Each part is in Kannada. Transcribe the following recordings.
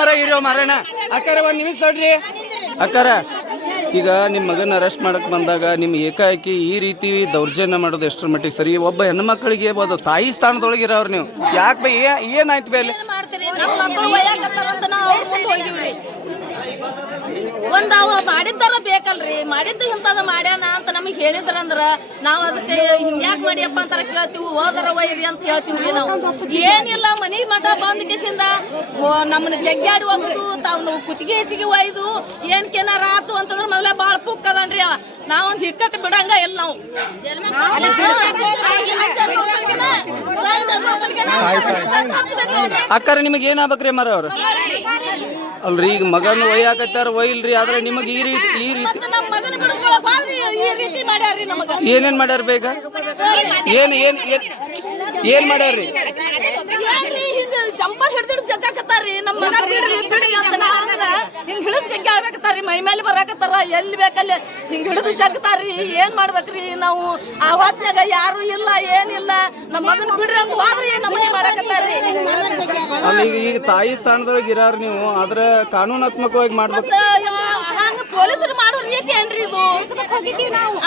ನಮ್ಮರ ಇರೋ ಮರಣ ಅಕ್ಕಾರ ಒಂದ್ ನಿಮಿಷ ನೋಡ್ರಿ ಅಕ್ಕಾರ. ಈಗ ನಿಮ್ಮ ಮಗನ ಅರೆಸ್ಟ್ ಮಾಡಕ್ ಬಂದಾಗ ನಿಮ್ ಏಕಾಏಕಿ ಈ ರೀತಿ ದೌರ್ಜನ್ಯ ಮಾಡೋದು ಎಷ್ಟರ ಮಟ್ಟಿಗೆ ಸರಿ? ಒಬ್ಬ ಹೆಣ್ಣು ಮಕ್ಕಳಿಗೆ ಅದು ತಾಯಿ ಸ್ಥಾನದೊಳಗೆ ಇರೋರು ನೀವು ಯಾಕೆ ಬೈ ಏನಾಯ್ತು ಬೈ ಅಲ್ಲಿ? ಒಂದ್ ಅವ ಮಾಡಿದ್ದಾರ ಬೇಕಲ್ರಿ, ಮಾಡಿದ್ದು ಇಂಥದ ಮಾಡ್ಯಾನ ಅಂತ ನಮಗ್ ಹೇಳಿದ್ರಂದ್ರ ನಾವ್ ಅದಕ್ಕೆ ಹಿಂಗ್ಯಾಕ್ ಮಾಡಿಯಪ್ಪ ಅಂತಾರ ಕೇಳ್ತೀವಿ, ಹೋದರ ವೈರಿ ಅಂತ ಹೇಳ್ತೀವ್ರಿ. ನಾವು ಏನಿಲ್ಲ ಮನಿ ಮಠ ಬಂದ್ ಕಿಸಿಂದ ನಮ್ಮನ್ನ ಜಗ್ಗಾಡಿ ಹೋಗುದು, ತಾವ್ ಕುತ್ತಿಗೆ ಹೆಚ್ಚಿಗೆ ಒಯ್ದು ಏನ್ಕೇನಾರ ಆತು ಅಂತಂದ್ರ ಮೊದಲೇ ಬಾಳ ಪುಕ್ಕದನ್ರಿ ಅವ. ನಾವೊಂದ್ ಹಿಕ್ಕಟ್ಟು ಬಿಡಂಗ ಇಲ್ಲ ನಾವು. ಅಕ್ಕಾರ ನಿಮಗೆ ಏನಾಗ್ಬೇಕ್ರಿ ಮರ ಅವ್ರು ಅಲ್ರಿ? ಈಗ ಮಗನ ಒಯ್ಯಾಕತ್ತಾರ ಒಯ್ಲ್ರಿ, ಆದ್ರೆ ನಿಮಗೆ ಈ ರೀತಿ ಏನೇನ್ ಮಾಡ್ಯಾರ ಬೇಗ? ಏನ್ ಮಾಡ್ಯಾರ್ರಿ? ಜಂಪರ್ ಹಿಡಿದು ಜಗ್ಗಾಕತ್ತಾರ್ರಿ. ನಮ್ಮ ಮಗ ಬಿಡ್ರಿ ಬಿಡ್ರಿ ಅಂತ ಹಿಂಗ್ ಹಿಡಿದು ಜಗ್ಗಿ ಆಡ್ಬೇಕತ್ತಾರ್ರಿ, ಮೈ ಮೇಲೆ ಬರಾಕತ್ತಾರ, ಎಲ್ಲಿ ಬೇಕಲ್ಲಿ ಹಿಂಗ್ ಹಿಡಿದು ಜಗ್ತಾರ್ರಿ. ಏನ್ ಮಾಡ್ಬೇಕ್ರಿ ನಾವು? ಆ ಹೊತ್ನ್ಯಾಗ ಯಾರು ಇಲ್ಲ ಏನಿಲ್ಲ, ನಮ್ಮ ಮಗನ್ ಬಿಡ್ರಿ ಅಂತ ಹೋದ್ರಿ ನಮ್ಮನೆ ಮಾಡಾಕತ್ತಾರ್ರಿ. ಈಗ ತಾಯಿ ಸ್ಥಾನದೊಳಗೆ ಇರಾರ ನೀವು, ಆದ್ರೆ ಕಾನೂನಾತ್ಮಕವಾಗಿ ಮಾಡ್ಬೇಕು. ಹಂಗ ಪೊಲೀಸರು ಮಾಡೋ ರೀತಿ ಏನ್ರಿ ಇದು?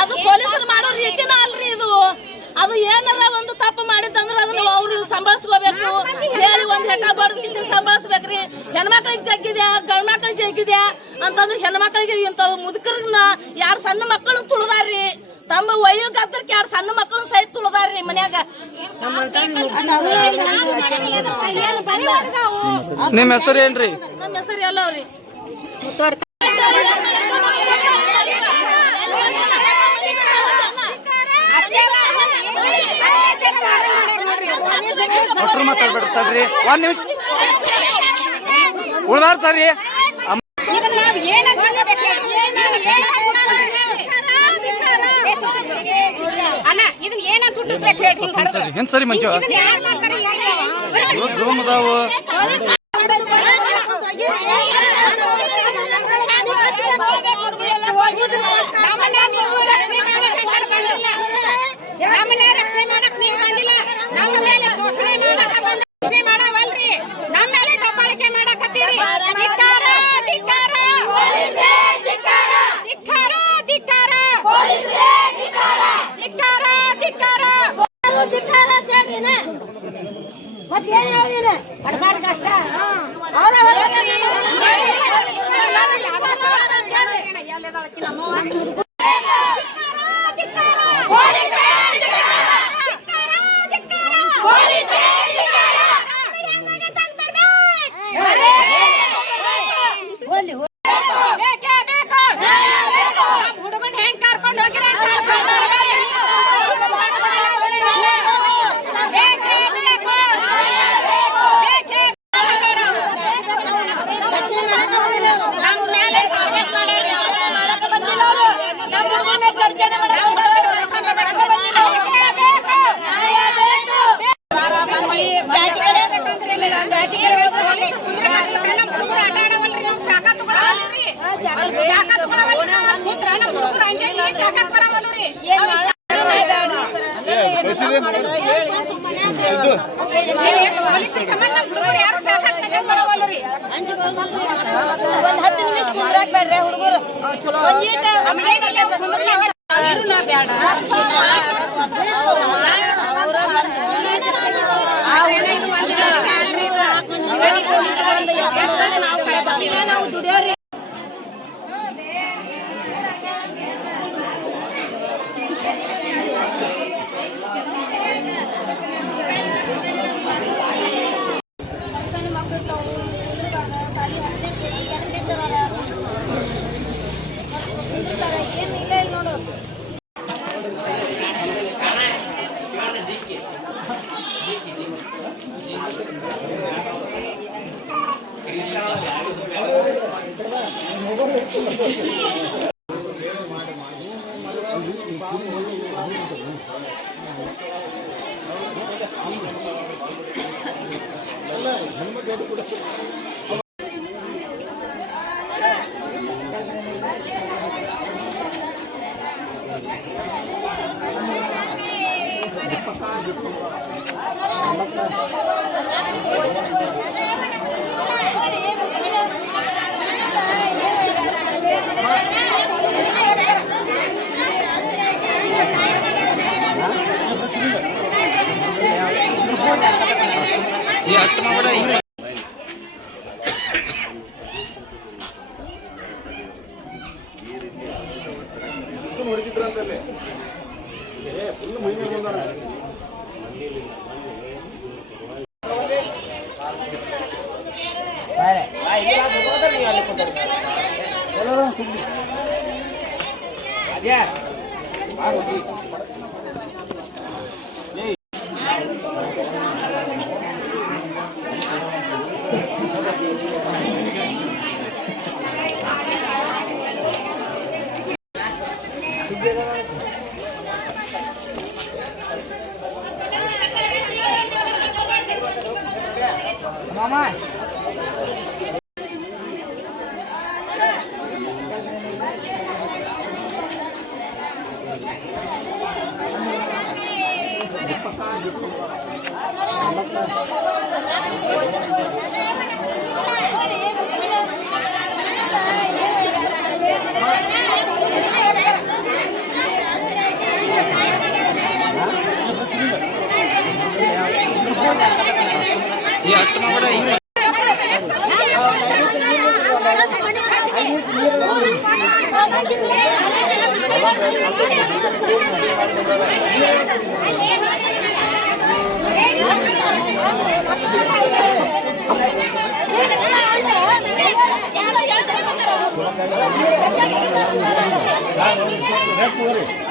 ಅದು ಪೊಲೀಸರು ಮಾಡೋ ರೀತಿನ ಅಲ್ರಿ ಇದು. ಅದು ಏನಾರ ಒಂದು ತಪ್ಪು ಮಾಡಿದಂದ್ರ ಅದನ್ನ ಅವ್ರು ಸಂಭಾಳಿಸ್ಕೋಬೇಕು, ಹೇಳಿ ಒಂದ್ ಹೆಟ ಬಡ್ದು ಕಿಸಿ ಸಂಭಾಳಿಸ್ಬೇಕ್ರಿ. ಹೆಣ್ಮಕ್ಳಿಗೆ ಜಗ್ಗಿದ್ಯಾ ಗಂಡ್ ಮಕ್ಳಿಗೆ ಜಗ್ಗಿದ್ಯಾ ಅಂತಂದ್ರೆ ಹೆಣ್ಮಕ್ಳಿಗೆ ಇಂಥ ಮುದುಕರನ್ನ ಯಾರು ಸಣ್ಣ ಮಕ್ಕಳು ತುಳಿದಾರ್ರಿ. ತಮ್ಮ ವಯೋಗ ಹತ್ರಕ್ಕೆ ಯಾರು ಸಣ್ಣ ಮಕ್ಕಳು ಸಹಿತ ತುಳಿದಾರ್ರಿ ಮನ್ಯಾಗ. ನಿಮ್ಮ ಹೆಸರು ಏನ್ರಿ? ನಮ್ಮ ಹೆಸರು ಎಲ್ಲವ್ರಿ. ಮಾತಾಡ್ಬಿಡ್ತಾರ್ರಿ ಒಂದ್ ನಿಮಿಷ ಉಳ್ದಾರ ಸರಿ. ಏನ್ ಸರಿ ಮಂಚು ಡ್ರೋಮ್ ಅದಾವು. ನಾವು ದುಡಿಯೋರಿ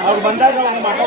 ಅವ್ರು ಬಂದಾಗ ಮಾಡ